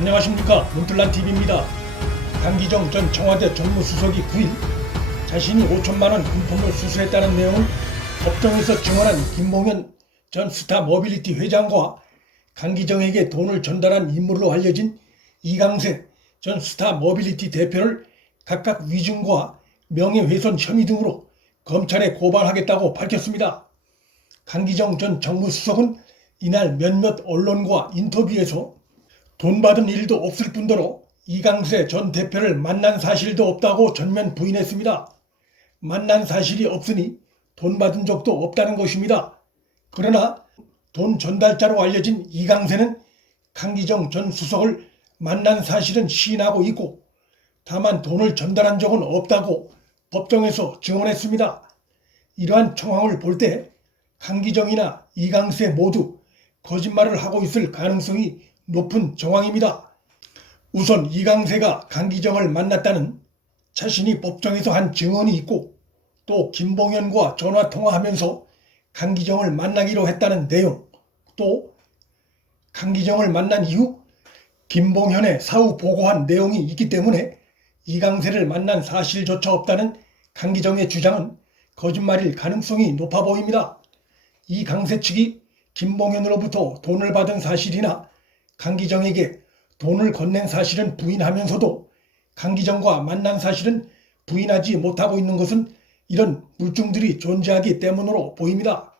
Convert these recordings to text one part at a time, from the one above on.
안녕하십니까, 문틀란TV입니다. 강기정 전 청와대 정무수석이 9일 자신이 5천만원 금품을 수수했다는 내용을 법정에서 증언한 김봉현 전 스타모빌리티 회장과 강기정에게 돈을 전달한 인물로 알려진 이강세 전 스타모빌리티 대표를 각각 위증과 명예훼손 혐의 등으로 검찰에 고발하겠다고 밝혔습니다. 강기정 전 정무수석은 이날 몇몇 언론과 인터뷰에서 돈 받은 일도 없을 뿐더러 이강세 전 대표를 만난 사실도 없다고 전면 부인했습니다. 만난 사실이 없으니 돈 받은 적도 없다는 것입니다. 그러나 돈 전달자로 알려진 이강세는 강기정 전 수석을 만난 사실은 시인하고 있고 다만 돈을 전달한 적은 없다고 법정에서 증언했습니다. 이러한 정황을 볼 때 강기정이나 이강세 모두 거짓말을 하고 있을 가능성이 높은 정황입니다. 우선 이강세가 강기정을 만났다는 자신이 법정에서 한 증언이 있고 또 김봉현과 전화통화하면서 강기정을 만나기로 했다는 내용, 또 강기정을 만난 이후 김봉현의 사후 보고한 내용이 있기 때문에 이강세를 만난 사실조차 없다는 강기정의 주장은 거짓말일 가능성이 높아 보입니다. 이강세 측이 김봉현으로부터 돈을 받은 사실이나 강기정에게 돈을 건넨 사실은 부인하면서도 강기정과 만난 사실은 부인하지 못하고 있는 것은 이런 물증들이 존재하기 때문으로 보입니다.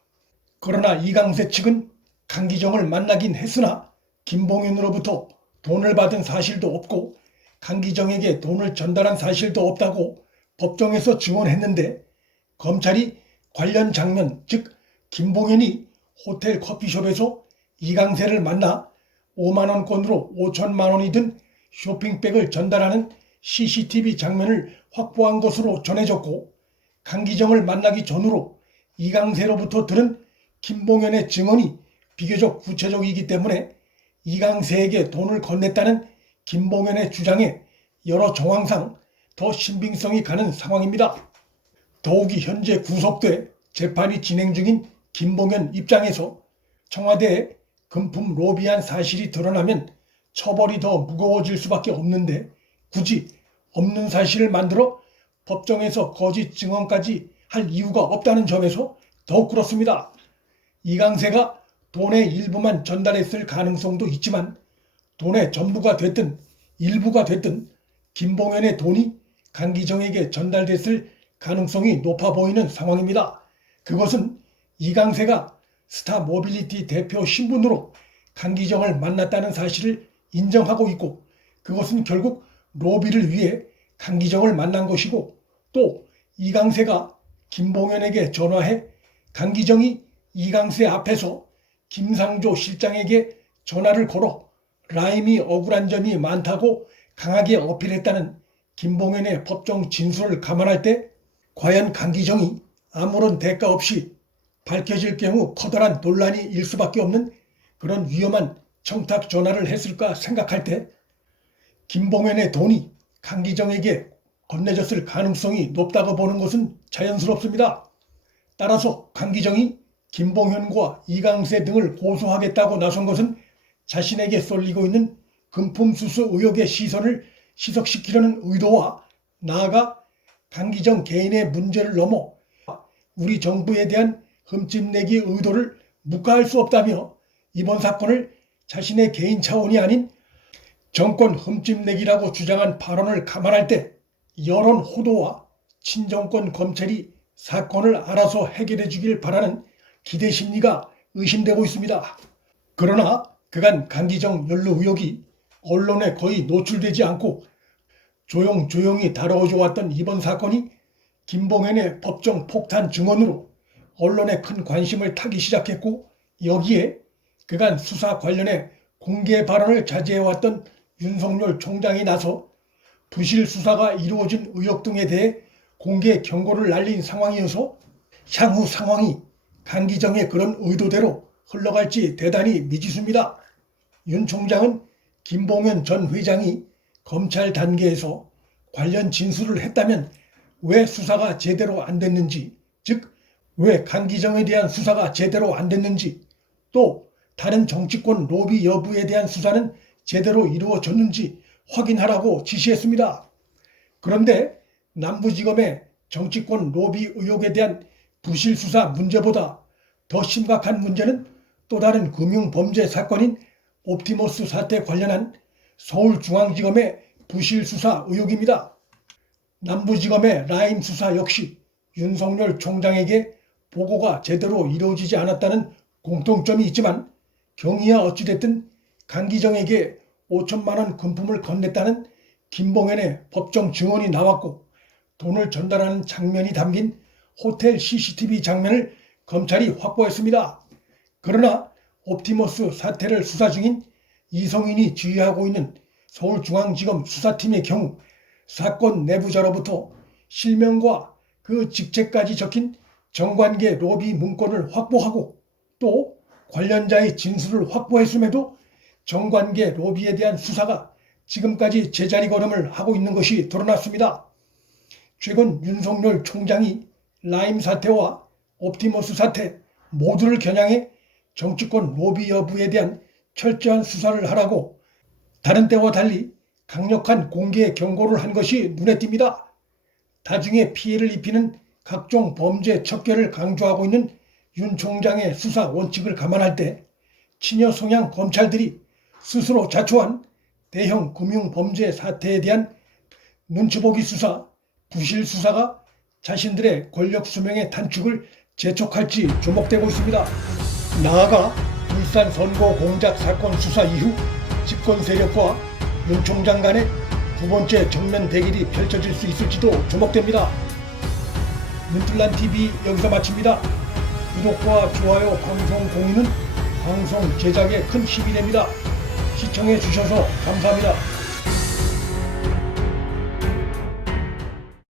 그러나 이강세 측은 강기정을 만나긴 했으나 김봉현으로부터 돈을 받은 사실도 없고 강기정에게 돈을 전달한 사실도 없다고 법정에서 증언했는데 검찰이 관련 장면, 즉 김봉현이 호텔 커피숍에서 이강세를 만나 5만원권으로 5천만원이 든 쇼핑백을 전달하는 CCTV 장면을 확보한 것으로 전해졌고 강기정을 만나기 전으로 이강세로부터 들은 김봉현의 증언이 비교적 구체적이기 때문에 이강세에게 돈을 건넸다는 김봉현의 주장에 여러 정황상 더 신빙성이 가는 상황입니다. 더욱이 현재 구속돼 재판이 진행 중인 김봉현 입장에서 청와대에 금품 로비한 사실이 드러나면 처벌이 더 무거워질 수밖에 없는데 굳이 없는 사실을 만들어 법정에서 거짓 증언까지 할 이유가 없다는 점에서 더욱 그렇습니다. 이강세가 돈의 일부만 전달했을 가능성도 있지만 돈의 전부가 됐든 일부가 됐든 김봉현의 돈이 강기정에게 전달됐을 가능성이 높아 보이는 상황입니다. 그것은 이강세가 스타모빌리티 대표 신분으로 강기정을 만났다는 사실을 인정하고 있고 그것은 결국 로비를 위해 강기정을 만난 것이고 또 이강세가 김봉현에게 전화해 강기정이 이강세 앞에서 김상조 실장에게 전화를 걸어 라임이 억울한 점이 많다고 강하게 어필했다는 김봉현의 법정 진술을 감안할 때 과연 강기정이 아무런 대가 없이 밝혀질 경우 커다란 논란이 일 수밖에 없는 그런 위험한 청탁 전화를 했을까 생각할 때 김봉현의 돈이 강기정에게 건네졌을 가능성이 높다고 보는 것은 자연스럽습니다. 따라서 강기정이 김봉현과 이강세 등을 고소하겠다고 나선 것은 자신에게 쏠리고 있는 금품 수수 의혹의 시선을 시석시키려는 의도와 나아가 강기정 개인의 문제를 넘어 우리 정부에 대한 흠집내기 의도를 묵과할 수 없다며 이번 사건을 자신의 개인 차원이 아닌 정권 흠집내기라고 주장한 발언을 감안할 때 여론 호도와 친정권 검찰이 사건을 알아서 해결해 주길 바라는 기대 심리가 의심되고 있습니다. 그러나 그간 강기정 연루 의혹이 언론에 거의 노출되지 않고 조용조용히 다뤄져 왔던 이번 사건이 김봉현의 법정 폭탄 증언으로 언론에 큰 관심을 타기 시작했고 여기에 그간 수사 관련해 공개 발언을 자제해왔던 윤석열 총장이 나서 부실 수사가 이루어진 의혹 등에 대해 공개 경고를 날린 상황이어서 향후 상황이 강기정의 그런 의도대로 흘러갈지 대단히 미지수입니다. 윤 총장은 김봉현 전 회장이 검찰 단계에서 관련 진술을 했다면 왜 수사가 제대로 안 됐는지, 즉 왜 강기정에 대한 수사가 제대로 안 됐는지, 또 다른 정치권 로비 여부에 대한 수사는 제대로 이루어졌는지 확인하라고 지시했습니다. 그런데 남부지검의 정치권 로비 의혹에 대한 부실 수사 문제보다 더 심각한 문제는 또 다른 금융범죄 사건인 옵티머스 사태 관련한 서울중앙지검의 부실 수사 의혹입니다. 남부지검의 라임 수사 역시 윤석열 총장에게 보고가 제대로 이루어지지 않았다는 공통점이 있지만 경위야 어찌됐든 강기정에게 5천만 원 금품을 건넸다는 김봉현의 법정 증언이 나왔고 돈을 전달하는 장면이 담긴 호텔 CCTV 장면을 검찰이 확보했습니다. 그러나 옵티머스 사태를 수사 중인 이성인이 지휘하고 있는 서울중앙지검 수사팀의 경우 사건 내부자로부터 실명과 그 직책까지 적힌 정관계 로비 문건을 확보하고 또 관련자의 진술을 확보했음에도 정관계 로비에 대한 수사가 지금까지 제자리 걸음을 하고 있는 것이 드러났습니다. 최근 윤석열 총장이 라임 사태와 옵티머스 사태 모두를 겨냥해 정치권 로비 여부에 대한 철저한 수사를 하라고 다른 때와 달리 강력한 공개 경고를 한 것이 눈에 띕니다. 다중에 피해를 입히는 각종 범죄 척결을 강조하고 있는 윤 총장의 수사 원칙을 감안할 때 친여 성향 검찰들이 스스로 자초한 대형 금융범죄 사태에 대한 눈치보기 수사, 부실 수사가 자신들의 권력 수명의 단축을 재촉할지 주목되고 있습니다. 나아가 울산 선거 공작 사건 수사 이후 집권 세력과 윤 총장 간의 두 번째 정면 대결이 펼쳐질 수 있을지도 주목됩니다. 눈틀란TV 여기서 마칩니다. 구독과 좋아요, 방송 공유는 방송 제작에 큰 힘이 됩니다. 시청해 주셔서 감사합니다.